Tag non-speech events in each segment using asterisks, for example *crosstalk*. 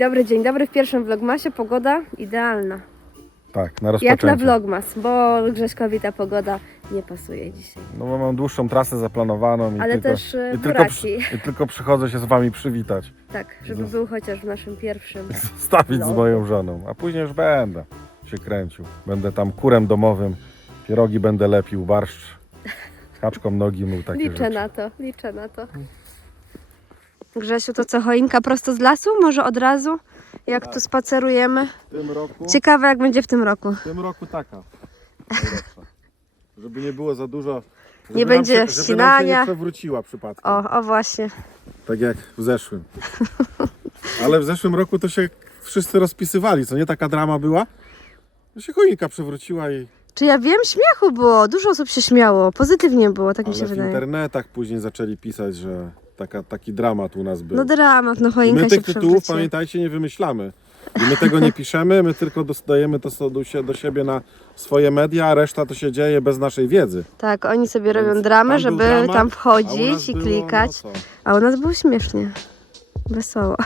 dobry, dzień dobry. W pierwszym vlogmasie pogoda idealna. Tak, na Jak rozpoczęcie. na vlogmas, bo Grześkowi ta pogoda nie pasuje dzisiaj. No bo mam dłuższą trasę zaplanowaną i Ale tylko, też, e, i, tylko, buraki. przy- i tylko przychodzę się z wami przywitać. Tak, żeby Jezus. był chociaż w naszym pierwszym. *laughs* Stawić z No. moją żoną, a później już będę się kręcił. Będę tam kurem domowym, pierogi będę lepił, barszcz, kaczką nogi mył, takie Liczę rzeczy. na to, liczę na to. Grzesiu, to co, choinka prosto z lasu? Może od razu? Jak Tak. tu spacerujemy? W tym roku, Ciekawe jak będzie w tym roku. w tym roku taka. najlepsza. Żeby nie było za dużo. żeby Nie będzie się, żeby ścinania. nie przewróciła przypadkiem. O, o właśnie. Tak jak w zeszłym. Ale w zeszłym roku to się wszyscy rozpisywali, co nie taka drama była? To się choinka przewróciła i Czy ja wiem, śmiechu było, dużo osób się śmiało, pozytywnie było, tak mi się ale w wydaje. internetach później zaczęli pisać, że taka, taki dramat u nas był. No dramat, no I choinka my się tych tytułów, pamiętajcie, nie wymyślamy. I my tego nie piszemy, my tylko dostajemy to do, sie- do siebie na swoje media, a reszta to się dzieje bez naszej wiedzy. Tak, oni sobie robią dramę, tam był żeby dramat, tam A u wchodzić i było, klikać. No co? A u nas było śmiesznie. Wesoło.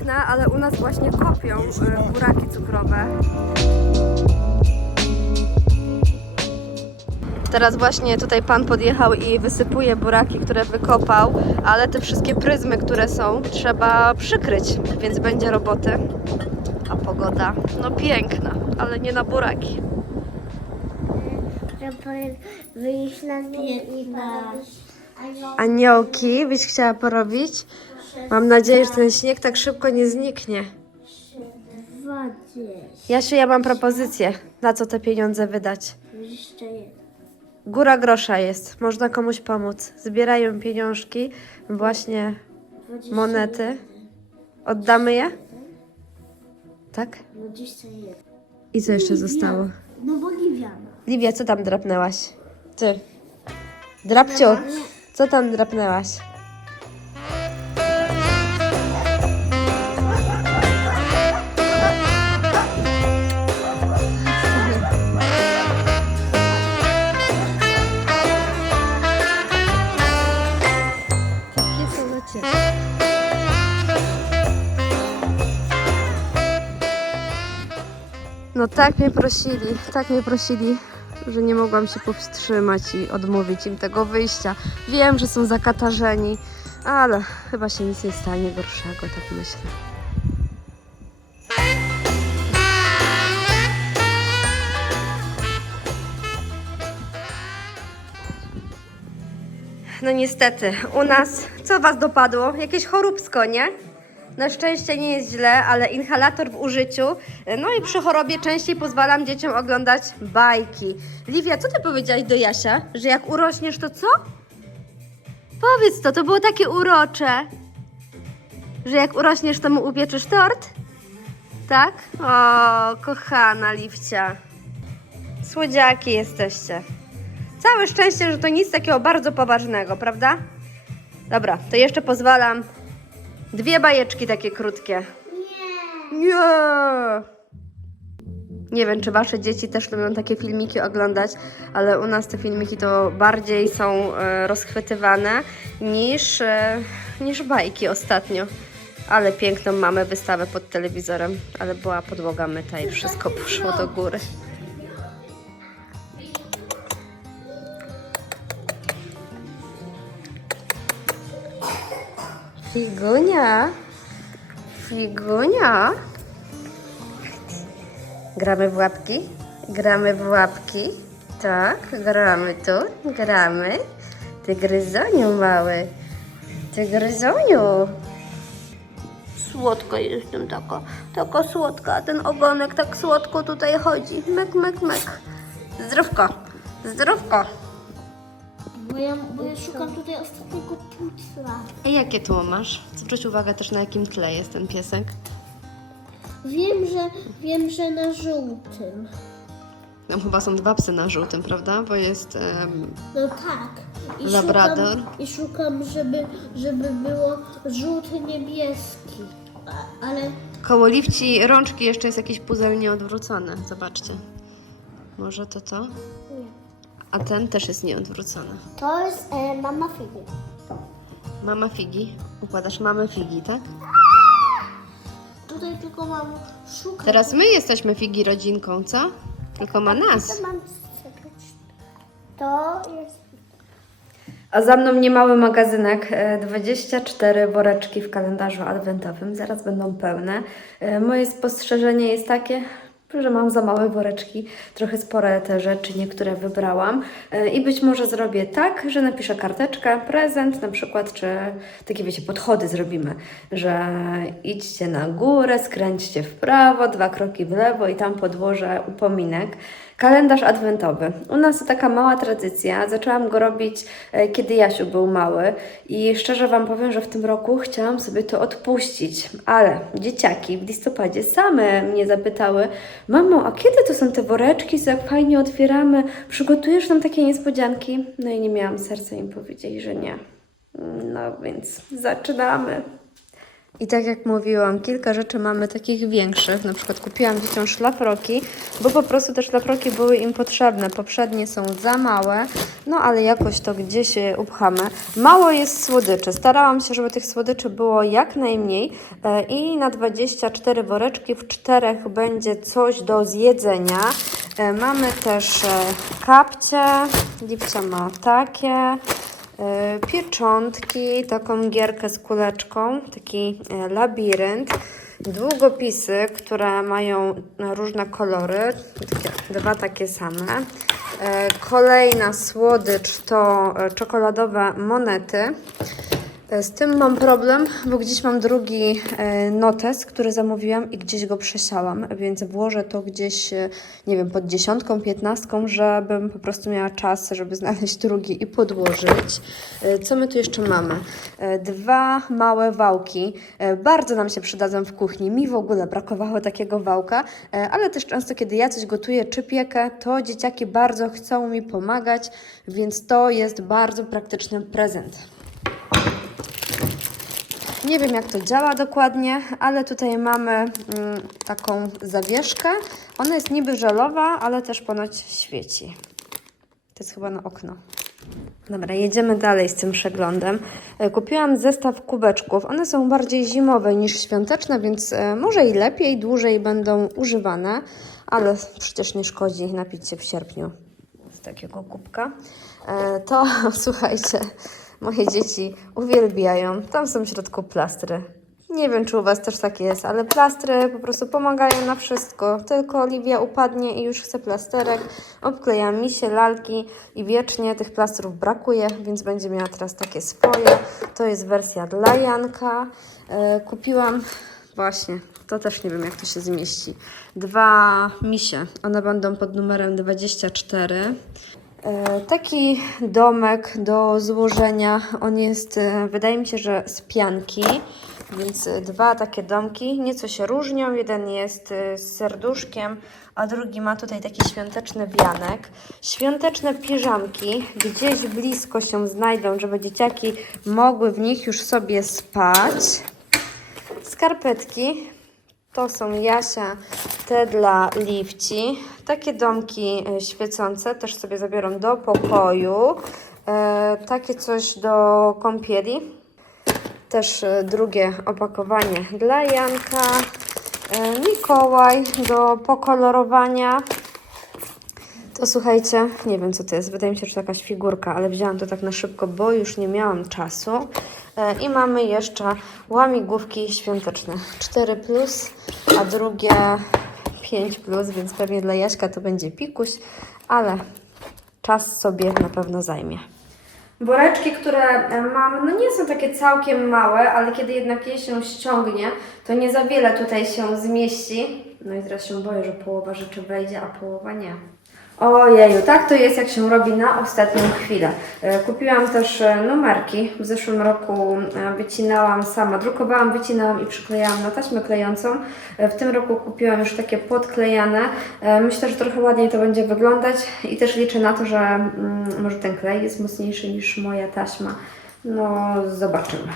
Piękna, ale u nas właśnie kopią e, buraki cukrowe. Teraz właśnie tutaj pan podjechał i wysypuje buraki, które wykopał, ale te wszystkie pryzmy, które są, trzeba przykryć, więc będzie roboty. A pogoda, no piękna, ale nie na buraki. żeby wyjść na porobić Aniołki byś chciała porobić? Mam nadzieję, że ten śnieg tak szybko nie zniknie. w wodzie. Jasiu, ja mam propozycję. Na co te pieniądze wydać? Jeszcze. Góra grosza jest, można komuś pomóc. Zbierają pieniążki, właśnie monety. Oddamy je? Tak? 21. I co jeszcze zostało? No Boliviana. Livia, co tam drapnęłaś? Ty. Drapciu, co tam drapnęłaś? Tak mnie prosili, tak mnie prosili, że nie mogłam się powstrzymać i odmówić im tego wyjścia. Wiem, że są zakatarzeni, ale chyba się nic nie stanie gorszego, tak myślę. No niestety, u nas, co was dopadło? Jakieś choróbsko, nie? Na szczęście nie jest źle, ale inhalator w użyciu. No i przy chorobie częściej pozwalam dzieciom oglądać bajki. Livia, co ty powiedziałaś do Jasia? Że jak urośniesz, to co? Powiedz to, to było takie urocze. Że jak urośniesz, to mu upieczysz tort? Tak? O, kochana Liwcia. Słodziaki jesteście. Całe szczęście, że to nic takiego bardzo poważnego, prawda? Dobra, to jeszcze pozwalam dwie bajeczki takie krótkie. Nie! Nie wiem, czy wasze dzieci też lubią takie filmiki oglądać, ale u nas te filmiki to bardziej są e, rozchwytywane niż, e, niż bajki ostatnio. Ale piękną mamy wystawę pod telewizorem, ale była podłoga myta i wszystko poszło do góry. Figunia. Figunia. Gramy w łapki? Gramy w łapki? Tak, gramy tu, gramy. Ty gryzoniu mały. Ty gryzoniu. Słodka jestem taka, taka słodka, a ten ogonek tak słodko tutaj chodzi. Mek, mek, mek. Zdrówko, zdrówko. Bo ja, bo ja szukam tutaj ostatniego pucla. A jakie tu masz? Zwróć uwagę też na jakim tle jest ten piesek. Wiem, że wiem, że na żółtym. Tam chyba są dwa psy na żółtym, prawda? Bo jest em, No tak. I Labrador. Szukam, I szukam, żeby, żeby było żółty niebieski. A, ale koło liwci rączki jeszcze jest jakiś puzzle nieodwrócony. Zobaczcie. Może to to? A ten też jest nieodwrócony. to jest e, mama Figi. Mama figi. Układasz mamę figi, tak? Tutaj tylko mam szukać. Teraz my jesteśmy figi rodzinką, co? Tylko ma nas. To mam To jest A za mną niemały magazynek, e, 24 woreczki w kalendarzu adwentowym, zaraz będą pełne. E, Moje spostrzeżenie jest takie, że mam za małe woreczki, trochę spore te rzeczy, niektóre wybrałam E, i być może zrobię tak, że napiszę karteczkę, prezent na przykład, czy takie wiecie, podchody zrobimy, że idźcie na górę, skręćcie w prawo, dwa kroki w lewo i tam podłożę upominek. Kalendarz adwentowy. U nas to taka mała tradycja. Zaczęłam go robić, e, kiedy Jasiu był mały i szczerze Wam powiem, że w tym roku chciałam sobie to odpuścić, ale dzieciaki w listopadzie same mnie zapytały Mamo, a kiedy to są te woreczki, co jak fajnie otwieramy? Przygotujesz nam takie niespodzianki? No i nie miałam serca im powiedzieć, że nie. No więc zaczynamy. I tak jak mówiłam, kilka rzeczy mamy takich większych. Na przykład kupiłam dzieciom szlafroki, bo po prostu te szlafroki były im potrzebne. Poprzednie są za małe, no ale jakoś to gdzieś e, upchamy. Mało jest słodyczy. Starałam się, żeby tych słodyczy było jak najmniej e, i na 24 woreczki w czterech będzie coś do zjedzenia. E, Mamy też e, kapcie. Lipcia ma takie. E, pieczątki, taką gierkę z kuleczką, taki e, labirynt, długopisy, które mają e, różne kolory, dwa takie same. Kolejna słodycz to czekoladowe monety. Z tym mam problem, bo gdzieś mam drugi e, notes, który zamówiłam i gdzieś go przesiałam, więc włożę to gdzieś, e, nie wiem, pod dziesiątką, piętnastką, żebym po prostu miała czas, żeby znaleźć drugi i podłożyć. E, Co my tu jeszcze mamy? Dwa małe wałki. Bardzo nam się przydadzą w kuchni. Mi w ogóle brakowało takiego wałka, ale też często, kiedy ja coś gotuję czy piekę, to dzieciaki bardzo chcą mi pomagać, więc to jest bardzo praktyczny prezent. Nie wiem, jak to działa dokładnie, ale tutaj mamy mm, taką zawieszkę. Ona jest niby żelowa, ale też ponoć świeci. To jest chyba na okno. Dobra, jedziemy dalej z tym przeglądem. E, Kupiłam zestaw kubeczków. One są bardziej zimowe niż świąteczne, więc e, może i lepiej, dłużej będą używane, ale przecież nie szkodzi napić się w sierpniu z takiego kubka. E, To *laughs* słuchajcie, moje dzieci uwielbiają. Tam są w środku plastry. Nie wiem, czy u Was też tak jest, ale plastry po prostu pomagają na wszystko. Tylko Oliwia upadnie i już chce plasterek. Obkleja mi się lalki i wiecznie tych plastrów brakuje, więc będzie miała teraz takie swoje. To jest wersja dla Janka. E, kupiłam właśnie, to też nie wiem, jak to się zmieści. Dwa misie. One będą pod numerem 24. E, Taki domek do złożenia. On jest, e, wydaje mi się, że z pianki, więc dwa takie domki. Nieco się różnią. Jeden jest e, z serduszkiem, a drugi ma tutaj taki świąteczny wianek. Świąteczne piżamki gdzieś blisko się znajdą, żeby dzieciaki mogły w nich już sobie spać. Skarpetki to są Jasia, te dla Liwci. Takie domki e, świecące też sobie zabiorą do pokoju. E, takie coś do kąpieli. Też e, drugie opakowanie dla Janka. E, Mikołaj do pokolorowania. To słuchajcie, nie wiem co to jest, wydaje mi się, że to jakaś figurka, ale wzięłam to tak na szybko, bo już nie miałam czasu. E, I mamy jeszcze łamigłówki świąteczne. 4 plus, a drugie 5 plus, więc pewnie dla Jaśka to będzie pikuś, ale czas sobie na pewno zajmie. Woreczki, które e, mam, no nie są takie całkiem małe, ale kiedy jednak je się ściągnie, to nie za wiele tutaj się zmieści. No i teraz się boję, że połowa rzeczy wejdzie, a połowa nie. Ojeju, tak to jest, jak się robi na ostatnią chwilę. E, Kupiłam też e, numerki. W zeszłym roku e, wycinałam sama, drukowałam, wycinałam i przyklejałam na taśmę klejącą. W tym roku kupiłam już takie podklejane. Myślę, że trochę ładniej to będzie wyglądać i też liczę na to, że mm, może ten klej jest mocniejszy niż moja taśma. No, zobaczymy.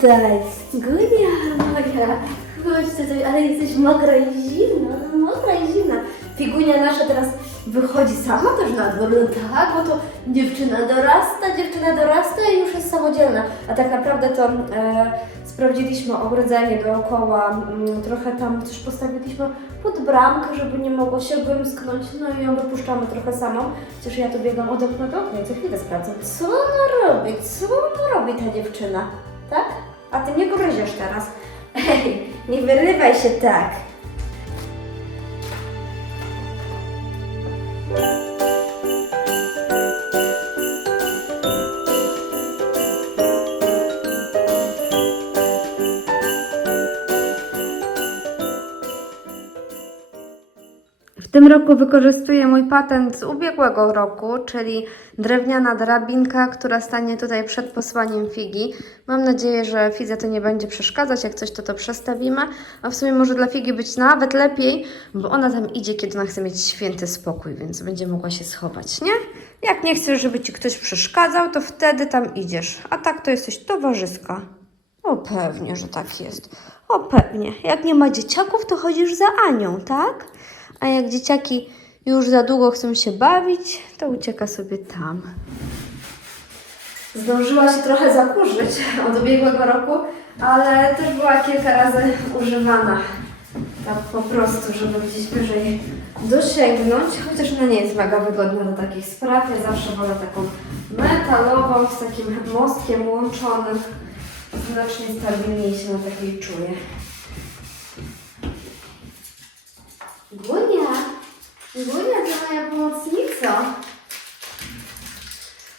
Tutaj. Gunia moja. Chodź tutaj, ale jesteś mokra i zimna. Mokra i zimna. Figunia nasza teraz wychodzi sama też na dwór. No tak, bo to dziewczyna dorasta, dziewczyna dorasta i już jest samodzielna. A tak naprawdę to e, sprawdziliśmy ogrodzenie dookoła. Mm, trochę tam też postawiliśmy pod bramkę, żeby nie mogło się wymsknąć. No i ją wypuszczamy trochę samą. Chociaż ja tu biegam od okna do okna i co chwilę sprawdzam, co ona robi, co ona robi ta dziewczyna. Tak? A ty nie gryziesz teraz. Ej, nie wyrywaj się tak. Tym roku wykorzystuję mój patent z ubiegłego roku, czyli drewniana drabinka, która stanie tutaj przed posłaniem figi. Mam nadzieję, że fidze to nie będzie przeszkadzać, jak coś to to przestawimy, a w sumie może dla figi być nawet lepiej, bo ona tam idzie, kiedy ona chce mieć święty spokój, więc będzie mogła się schować, nie? Jak nie chcesz, żeby ci ktoś przeszkadzał, to wtedy tam idziesz, a tak to jesteś towarzyska. O pewnie, że tak jest. O pewnie. Jak nie ma dzieciaków, to chodzisz za Anią, tak? A jak dzieciaki już za długo chcą się bawić, to ucieka sobie tam. Zdążyła się trochę zakurzyć od ubiegłego roku, ale też była kilka razy używana. Tak po prostu, żeby gdzieś wyżej dosięgnąć, chociaż ona nie jest mega wygodna do takich spraw. Ja zawsze wolę taką metalową, z takim mostkiem łączonym. Znacznie stabilniej się na takiej czuję. Gunia! Gunia to moja pomocnica.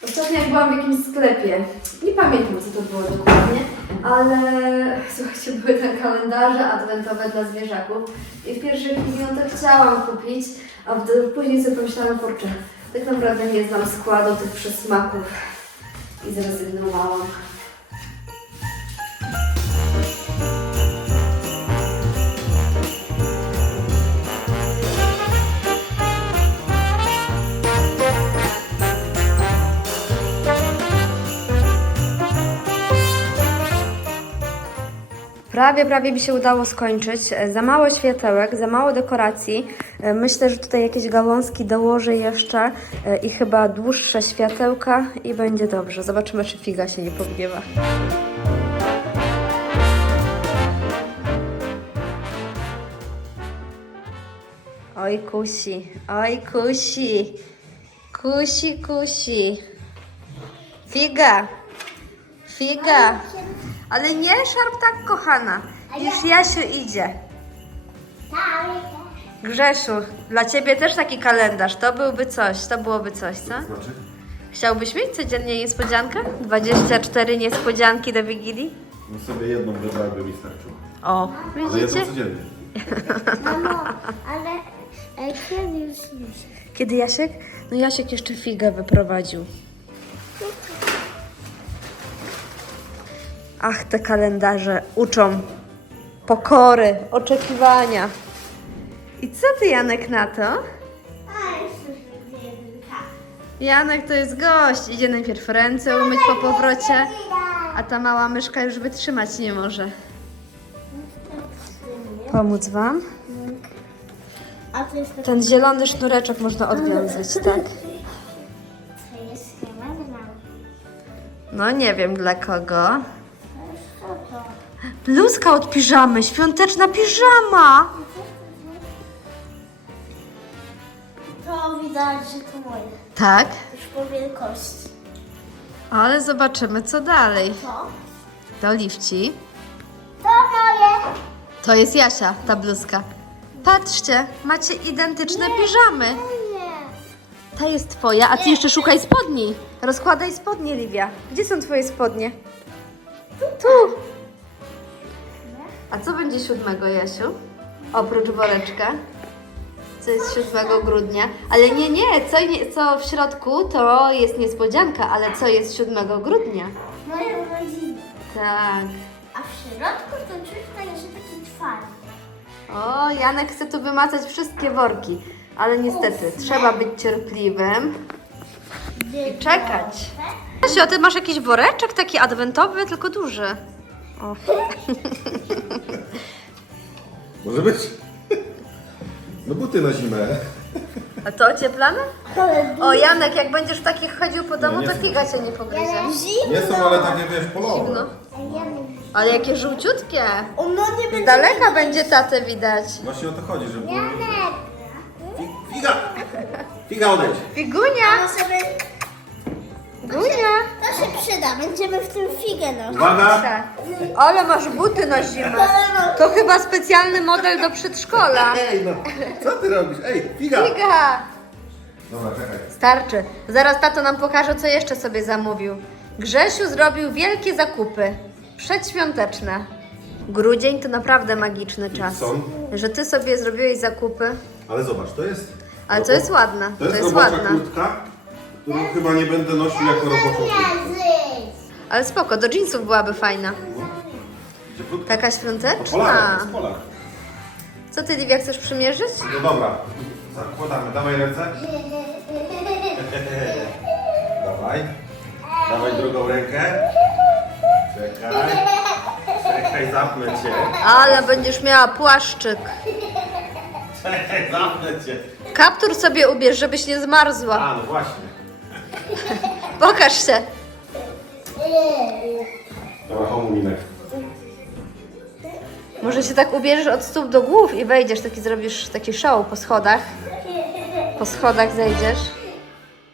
Ostatnio jak byłam w jakimś sklepie, nie pamiętam co to było dokładnie, ale słuchajcie, były te kalendarze adwentowe dla zwierzaków i w pierwszej chwili to chciałam kupić, a później sobie pomyślałam, kurczę, tak naprawdę nie znam składu tych przysmaków i zrezygnowałam. Prawie, prawie mi się udało skończyć. E, Za mało światełek, za mało dekoracji. E, Myślę, że tutaj jakieś gałązki dołożę jeszcze e, i chyba dłuższe światełka i będzie dobrze. Zobaczymy, czy figa się nie pogniewa. Oj, kusi, oj, kusi, kusi, kusi. Figa, figa. Ale nie szarp tak, kochana. Już Jasiu idzie. Grzesiu, dla ciebie też taki kalendarz. To byłby coś, to byłoby coś, co? Znaczy? Chciałbyś mieć codziennie niespodziankę? 24 niespodzianki do Wigilii? No sobie jedną wybrać by mi starczyło. O, Ale widzicie? jedną codziennie. Mamo, ale e, kiedy już już? Kiedy Jasiek? No Jasiek jeszcze figę wyprowadził. Ach, te kalendarze uczą pokory, oczekiwania. I co ty, Janek, na to? Janek to jest gość. Idzie najpierw ręce umyć po powrocie, a ta mała myszka już wytrzymać nie może. Pomóc wam? Ten zielony sznureczek można odwiązać, tak? No nie wiem dla kogo. To? Bluzka od piżamy, świąteczna piżama! widać, że to moje. Tak? Już po wielkości. Ale zobaczymy, co dalej. To? To lifci. To moje. To jest Jasia, ta bluzka. Patrzcie, macie identyczne piżamy. Nie. Ta jest twoja, a ty jeszcze szukaj spodni. Rozkładaj spodnie, Livia. Gdzie są twoje spodnie? Tu. A co będzie 7, Jasiu? Oprócz woreczka. Co jest 7 grudnia? Ale nie, nie, co, nie, co w środku to jest niespodzianka, ale co jest 7 grudnia? Moje urodziny. Tak. A w środku to czuć tak, że taki twardy. O, Janek chce tu wymacać wszystkie worki, ale niestety trzeba być cierpliwym i czekać. Jasiu, a ty masz jakiś woreczek taki adwentowy, tylko duży. O. *laughs* Może być. No buty na zimę. A to ocieplane? O, Janek, jak będziesz w takich chodził po domu, nie to są. figa cię nie pogryzie. Nie są, ale takie wiesz, polowe. No. Ale jakie żółciutkie. Nie Z będzie. daleka będzie tatę widać. Właśnie o to chodzi, żeby... Janek. Fi- Figa! Figa odejdź! Figunia! Sobie... Gunia! To się przyda. Będziemy w tym figę nosić. Uwaga! Ale masz buty na zimę. To chyba specjalny model do przedszkola. *laughs* Ej, no, co ty robisz? Ej, figa! Figa! Dobra, czekaj. Starczy. Zaraz tato nam pokaże, co jeszcze sobie zamówił. Grzesiu zrobił wielkie zakupy. Przedświąteczne. Grudzień to naprawdę magiczny czas. Są. Że ty sobie zrobiłeś zakupy. Ale zobacz, to jest... Ale to jest ładne. To jest, To jest robocza ładna. kurtka, którą chyba nie będę nosił jako kurtkę. Ale spoko, do jeansów byłaby fajna. Taka świąteczna. Polar. Co ty, Livia, chcesz przymierzyć? No dobra, zakładamy. Dawaj ręce. Dawaj. Dawaj drugą rękę. Czekaj. Czekaj, zapnę cię. Ale będziesz miała płaszczyk. Czekaj, zapnę cię. Kaptur sobie ubierz, żebyś nie zmarzła. A, no właśnie. Pokaż się. Dobra, homulinek. Może się tak ubierzesz od stóp do głów i wejdziesz, taki zrobisz taki show po schodach. Po schodach zejdziesz.